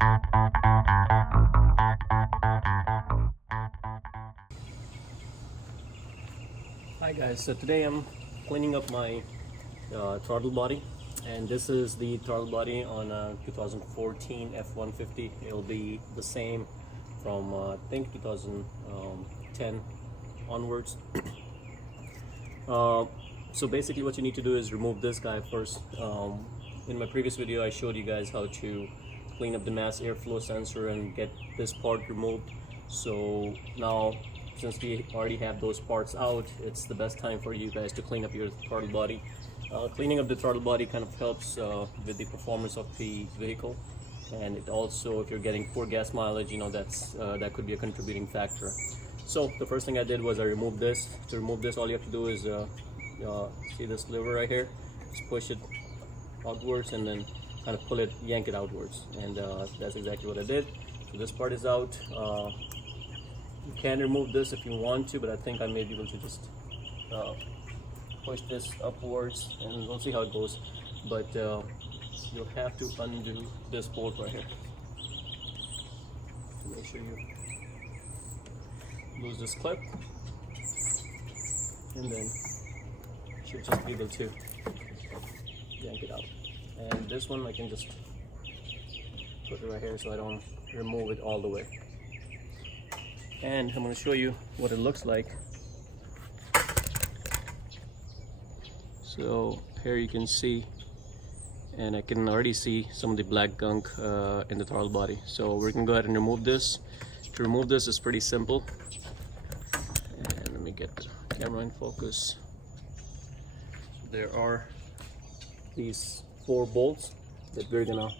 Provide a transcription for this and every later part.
Hi guys, so today I'm cleaning up my throttle body, and this is the throttle body on a 2014 F150. It'll be the same from I think 2010 onwards. So basically what you need to do is remove this guy first. In my previous video I showed you guys how to clean up the mass airflow sensor and get this part removed. So now, since we already have those parts out, it's the best time for you guys to clean up your throttle body. Cleaning up the throttle body kind of helps with the performance of the vehicle, and it also, if you're getting poor gas mileage, you know, that could be a contributing factor. So the first thing I did was I removed this. To remove this, all you have to do is see this lever right here, just push it outwards and then kind of pull it, yank it outwards, and that's exactly what I did. So this part is out. You can remove this if you want to, but I think I may be able to just push this upwards, and we'll see how it goes. But you'll have to undo this bolt right here. So make sure you lose this clip, and then you should just be able to yank it out. And this one I can just put it right here so I don't remove it all the way. And I'm going to show you what it looks like. So here you can see, and I can already see some of the black gunk in the throttle body. So we're going to go ahead and remove this. To remove this is pretty simple. And let me get the camera in focus. There are these 4 bolts that we're going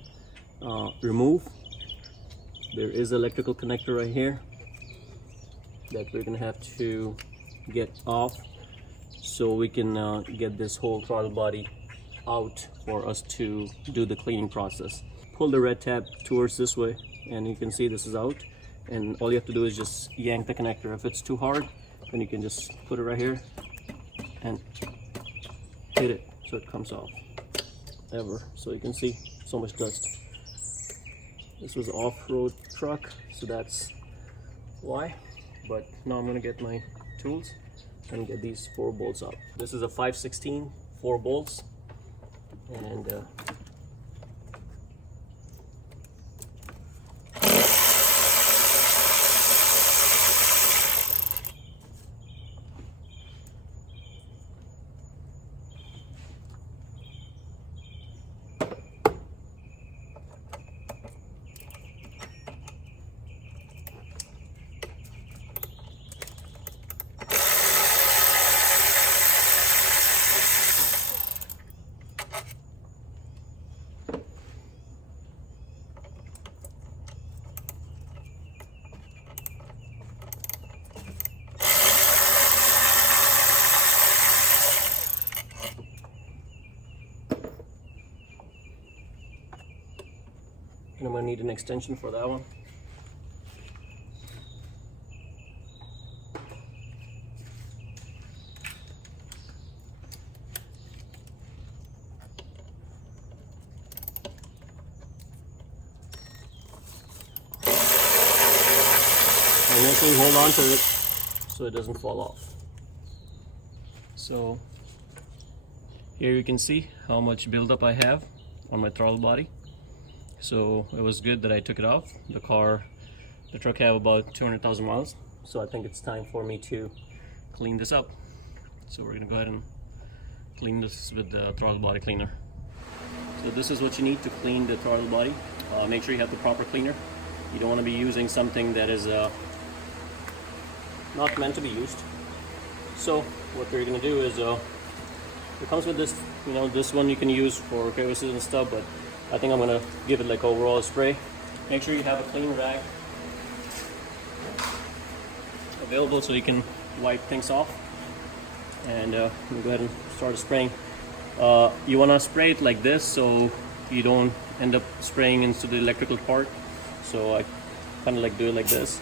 to remove. There is an electrical connector right here that we're gonna have to get off, so we can get this whole throttle body out for us to do the cleaning process. Pull the red tab towards this way, and you can see this is out, and all you have to do is just yank the connector. If it's too hard, then you can just put it right here and hit it so it comes off. So you can see so much dust. This was an off-road truck, so that's why. But now I'm gonna get my tools and get these 4 bolts out. This is a 5/16, 4 bolts, and I'm gonna need an extension for that one. And make sure you hold on to it so it doesn't fall off. So here you can see how much buildup I have on my throttle body. So it was good that I took it off. The truck have about 200,000 miles. So I think it's time for me to clean this up. So we're gonna go ahead and clean this with the throttle body cleaner. So this is what you need to clean the throttle body. Make sure you have the proper cleaner. You don't want to be using something that is not meant to be used. So what we're gonna do is, it comes with this, you know, this one you can use for crevices and stuff, but I think I'm gonna give it like overall spray. Make sure you have a clean rag available so you can wipe things off. And go ahead and start spraying. You wanna spray it like this so you don't end up spraying into the electrical part. So I kind of like do it like this.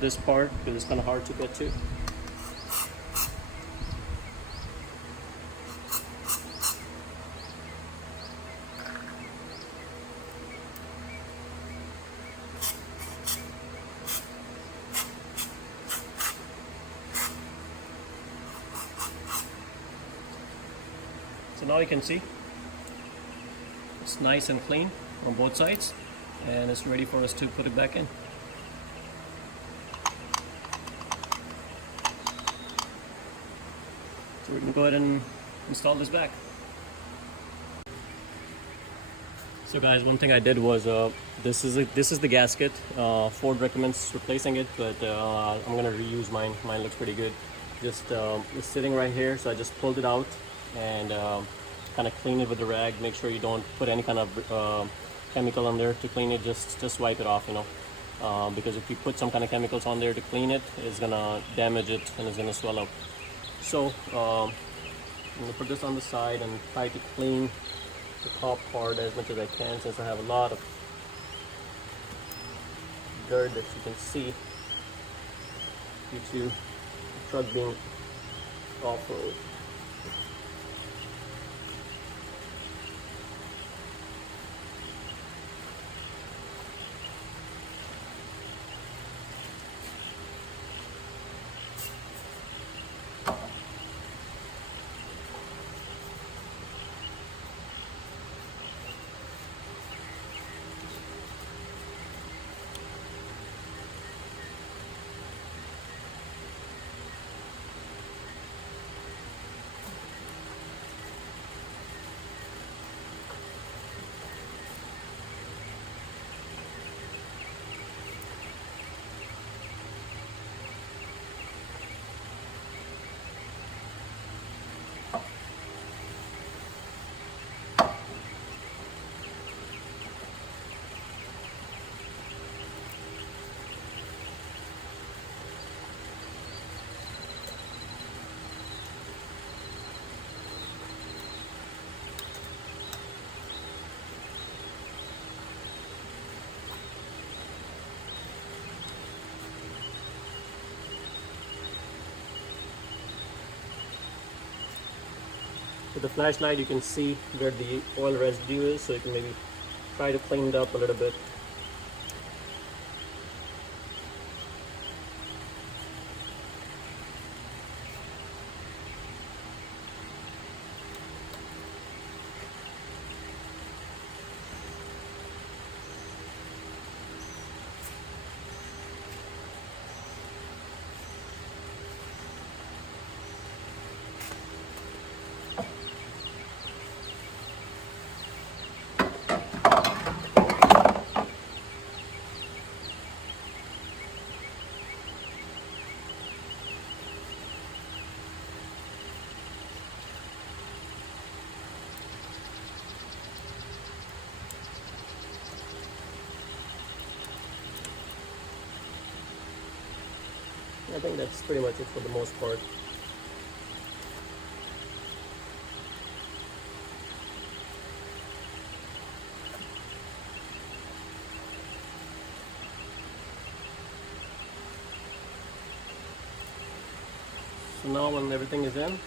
this part because it's kind of hard to get to. So now you can see it's nice and clean on both sides, and it's ready for us to put it back in. So we can go ahead and install this back. So guys, one thing I did was this is the gasket. Ford recommends replacing it, but I'm gonna reuse mine. Mine looks pretty good. Just it's sitting right here, so I just pulled it out and kind of clean it with a rag. Make sure you don't put any kind of chemical on there to clean it. Just wipe it off, you know, because if you put some kind of chemicals on there to clean it, it's gonna damage it and it's gonna swell up. So I'm gonna put this on the side and try to clean the top part as much as I can, since I have a lot of dirt that you can see due to the truck being off-road. With the flashlight you can see where the oil residue is, so you can maybe try to clean it up a little bit. I think that's pretty much it for the most part. So now when everything is in,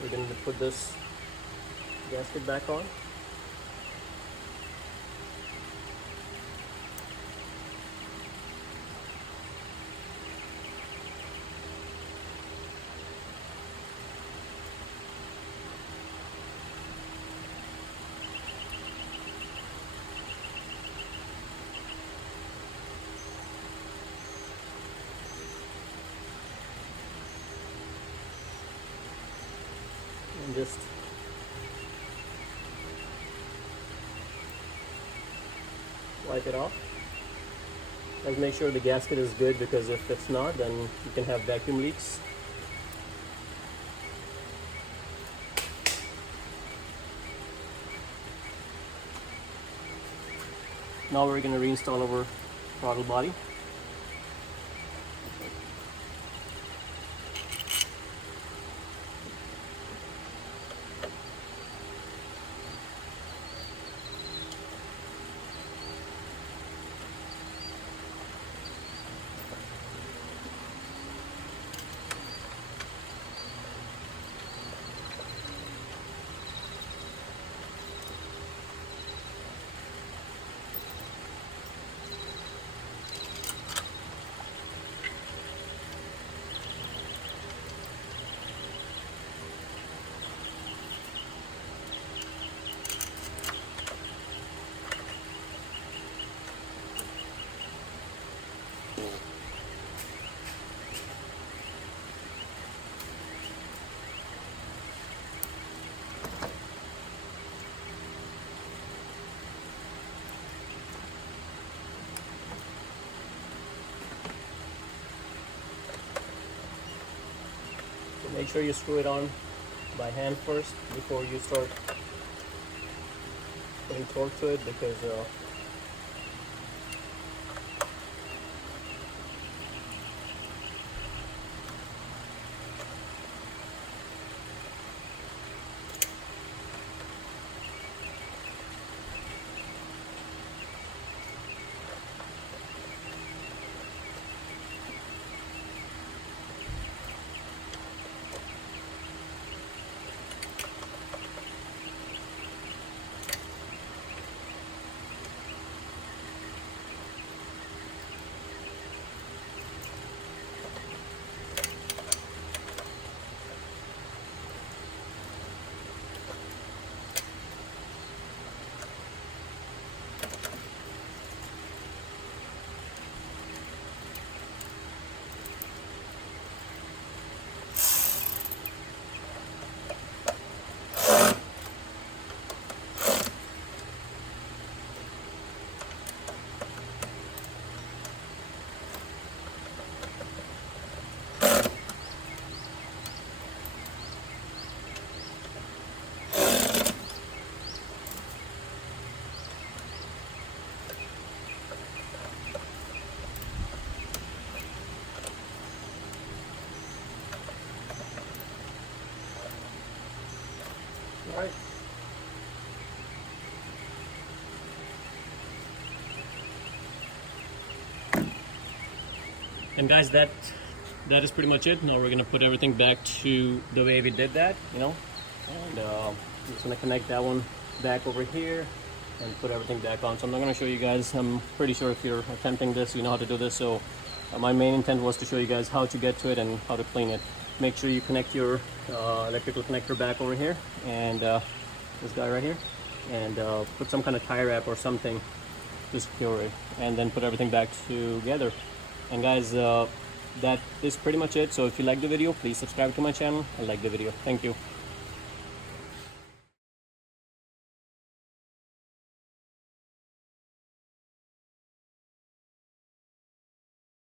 we're going to put this gasket back on. And just wipe it off. Let's make sure the gasket is good, because if it's not, then you can have vacuum leaks. Now we're going to reinstall our throttle body. make sure you screw it on by hand first before you start putting torque to it, because all right. And guys, that is pretty much it. Now we're gonna put everything back to the way we did that, you know, and I'm just gonna connect that one back over here and put everything back on. So I'm not gonna show you guys. I'm pretty sure if you're attempting this, you know how to do this. So my main intent was to show you guys how to get to it and how to clean it. Make sure you connect your electrical connector back over here, and this guy right here, and put some kind of tie wrap or something to secure it, and then put everything back together. And guys, that is pretty much it. So if you like the video, please subscribe to my channel and like the video. Thank you.